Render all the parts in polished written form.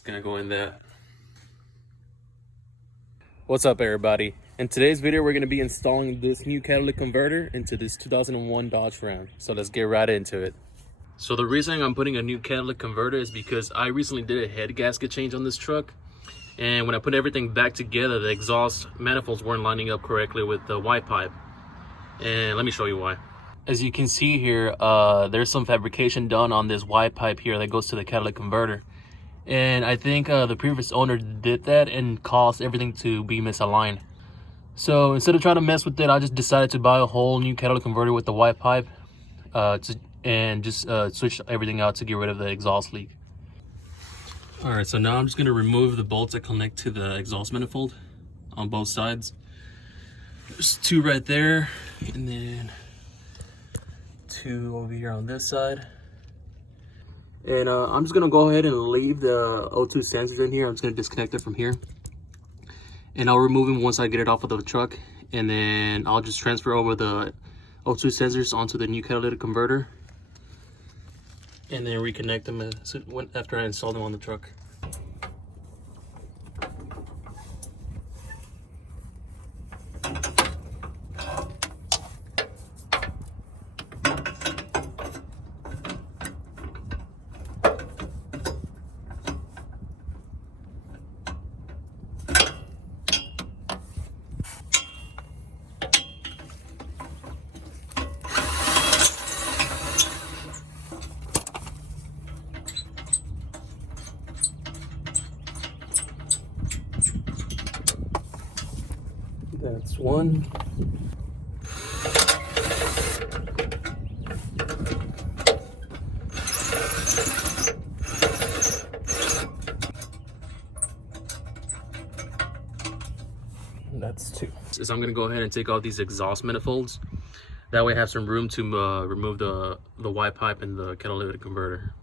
It's gonna go in that. What's up, everybody? In today's video, we're gonna be installing this new catalytic converter into this 2001 Dodge Ram. So let's get right into it. So the reason I'm putting a new catalytic converter is because I recently did a head gasket change on this truck. And when I put everything back together, the exhaust manifolds weren't lining up correctly with the Y pipe. And let me show you why. As you can see here, there's some fabrication done on this Y pipe here that goes to the catalytic converter. And I think the previous owner did that and caused everything to be misaligned. So instead of trying to mess with it, I just decided to buy a whole new catalytic converter with the Y pipe and just switch everything out to get rid of the exhaust leak. All right, so now I'm just gonna remove the bolts that connect to the exhaust manifold on both sides. There's two right there, and then two over here on this side. And I'm just gonna go ahead and leave the O2 sensors in here. I'm just gonna disconnect it from here. And I'll remove them once I get it off of the truck. And then I'll just transfer over the O2 sensors onto the new catalytic converter. And then reconnect them after I install them on the truck. That's one. That's two. So I'm gonna go ahead and take out these exhaust manifolds. That way I have some room to remove the Y pipe and the catalytic converter.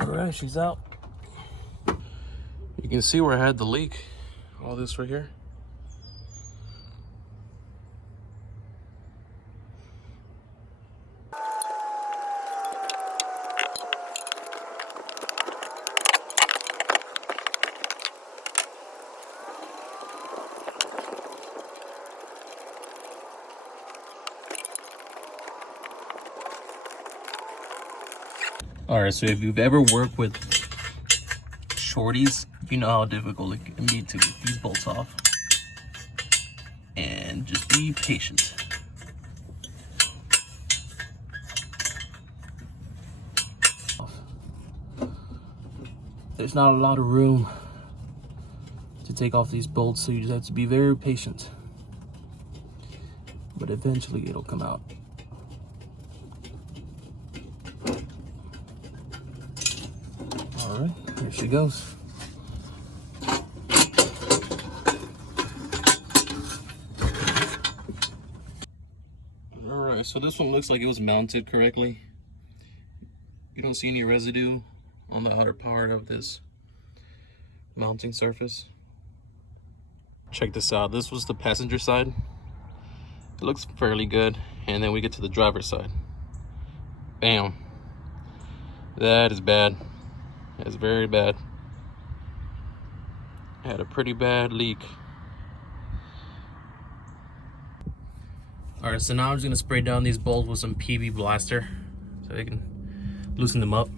Alright, she's out. You can see where I had the leak. All this right here. All right, so if you've ever worked with shorties, you know how difficult it can be to get these bolts off. And just be patient. There's not a lot of room to take off these bolts, so you just have to be very patient. But eventually it'll come out. All right, here she goes. All right, so this one looks like it was mounted correctly. You don't see any residue on the outer part of this mounting surface. Check this out. This was the passenger side. It looks fairly good. And then we get to the driver's side. Bam. That is bad. That's very bad. I had a pretty bad leak. All right, so now I'm just gonna spray down these bolts with some PV Blaster so they can loosen them up.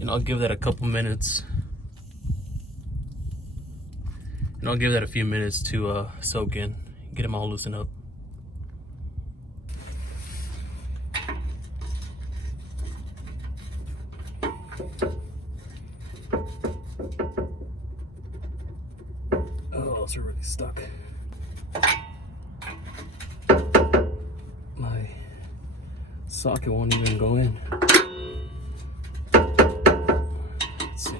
And I'll give that a couple minutes. And I'll give that a few minutes to soak in, get them all loosened up. Oh, those are really stuck. socket won't even go in. Let's see.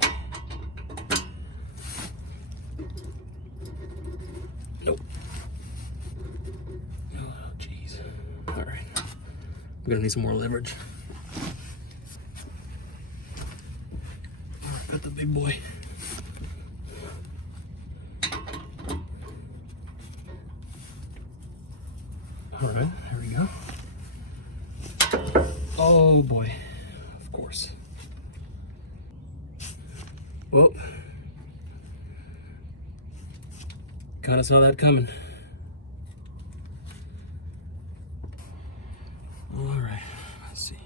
Nope. Oh, jeez. All right. I'm gonna need some more leverage. All right, got the big boy. All right, there we go. Oh boy, of course. Well, kind of saw that coming. All right, let's see.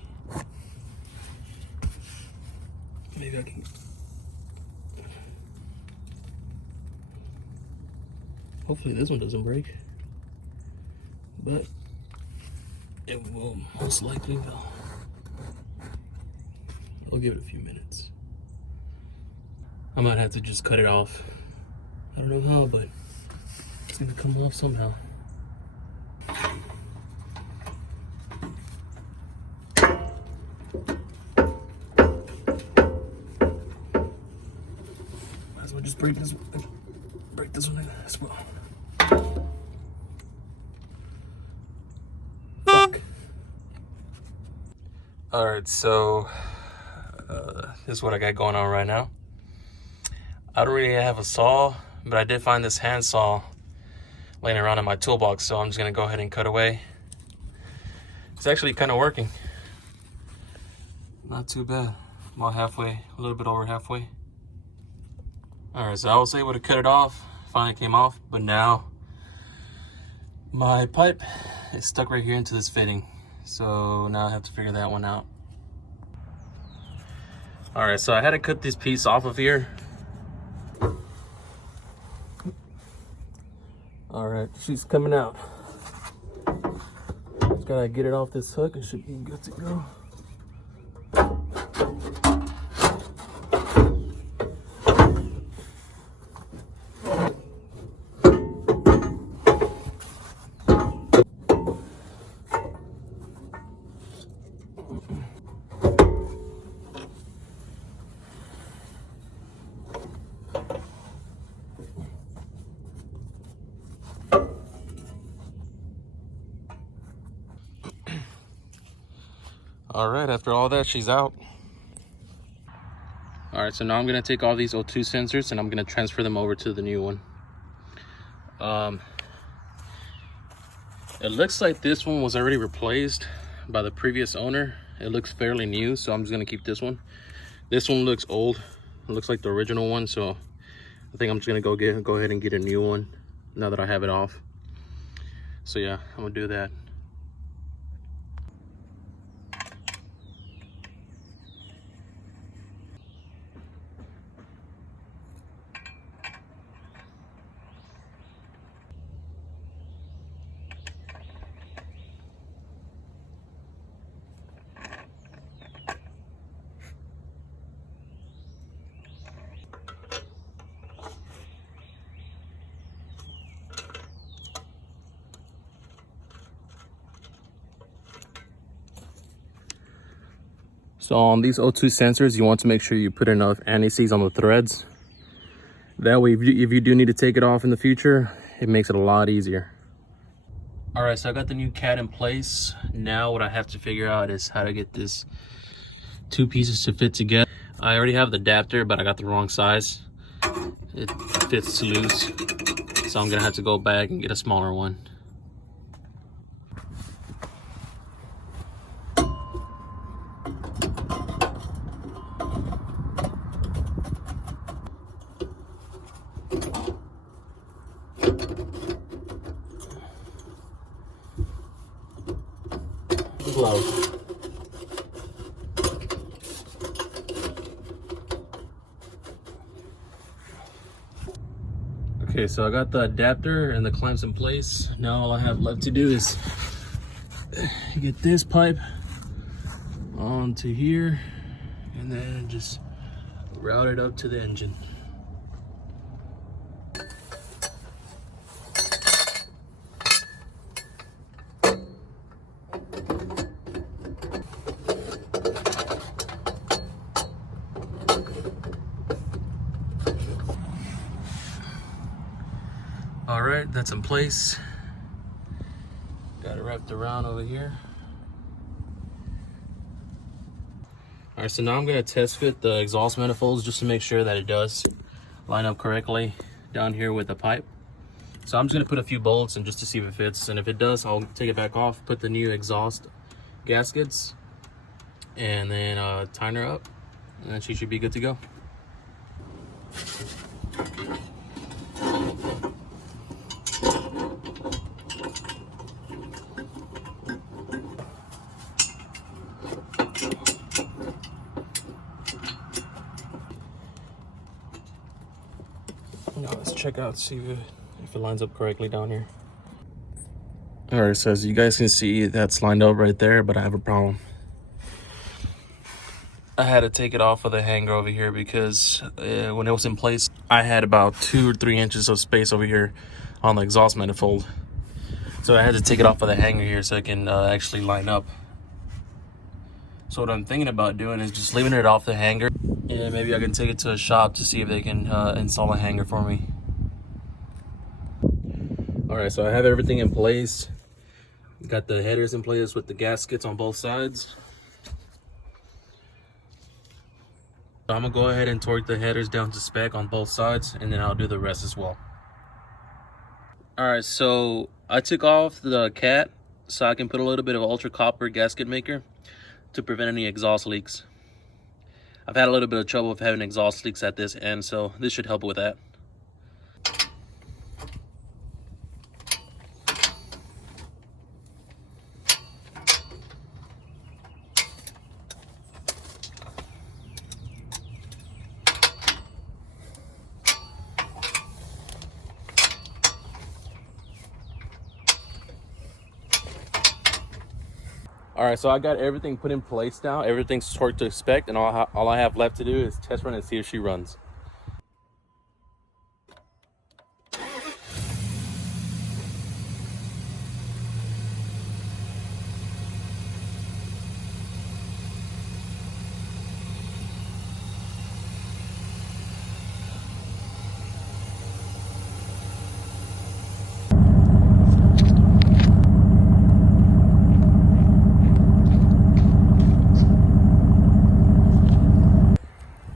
Maybe I can. Hopefully this one doesn't break, but it will most likely will. I'll give it a few minutes. I might have to just cut it off. I don't know how, but it's gonna come off somehow. Might as well just break this one in as well. Fuck. All right, so this is what I got going on right now. I don't really have a saw, but I did find this hand saw laying around in my toolbox, so I'm just gonna go ahead and cut away. It's actually kind of working. Not too bad. About halfway, a little bit over halfway. All right, so I was able to cut it off. Finally came off, but now my pipe is stuck right here into this fitting. So now I have to figure that one out. All right, so I had to cut this piece off of here. All right, she's coming out. Just gotta get it off this hook. It should be good to go. All right, after all that, she's out. All right, so now I'm gonna take all these O2 sensors and I'm gonna transfer them over to the new one. It looks like this one was already replaced by the previous owner. It looks fairly new, so I'm just gonna keep this one. This one looks old. It looks like the original one, so I think I'm just gonna go ahead and get a new one now that I have it off. So yeah, I'm gonna do that. So on these O2 sensors, you want to make sure you put enough anti-seize on the threads. That way, if you do need to take it off in the future, it makes it a lot easier. All right, so I got the new CAD in place. Now what I have to figure out is how to get this two pieces to fit together. I already have the adapter, but I got the wrong size. It fits loose, so I'm gonna have to go back and get a smaller one. Low. Okay, so I got the adapter and the clamps in place. Now all I have left to do is get this pipe onto here and then just route it up to the engine. right, that's in place. Got it wrapped around over here. All right, so now I'm gonna test fit the exhaust manifolds just to make sure that it does line up correctly down here with the pipe. So I'm just gonna put a few bolts in just to see if it fits, and if it does, I'll take it back off, put the new exhaust gaskets, and then tighten her up, and then she should be good to go. Now let's check out, see if it lines up correctly down here. All right, so as you guys can see, that's lined up right there, but I have a problem. I had to take it off of the hanger over here because when it was in place, I had about 2 or 3 inches of space over here on the exhaust manifold. So I had to take it off of the hanger here so it can actually line up. So what I'm thinking about doing is just leaving it off the hanger, and maybe I can take it to a shop to see if they can install a hanger for me. All right, so I have everything in place. Got the headers in place with the gaskets on both sides. So I'm gonna go ahead and torque the headers down to spec on both sides, and then I'll do the rest as well. All right, so I took off the cat so I can put a little bit of ultra copper gasket maker to prevent any exhaust leaks. I've had a little bit of trouble with having exhaust leaks at this end, so this should help with that. All right, so I got everything put in place now. Everything's torqued to spec, and all I have left to do is test run and see if she runs.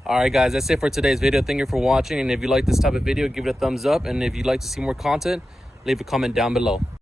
All right, guys, that's it for today's video. Thank you for watching, and if you like this type of video, give it a thumbs up, and if you'd like to see more content, leave a comment down below.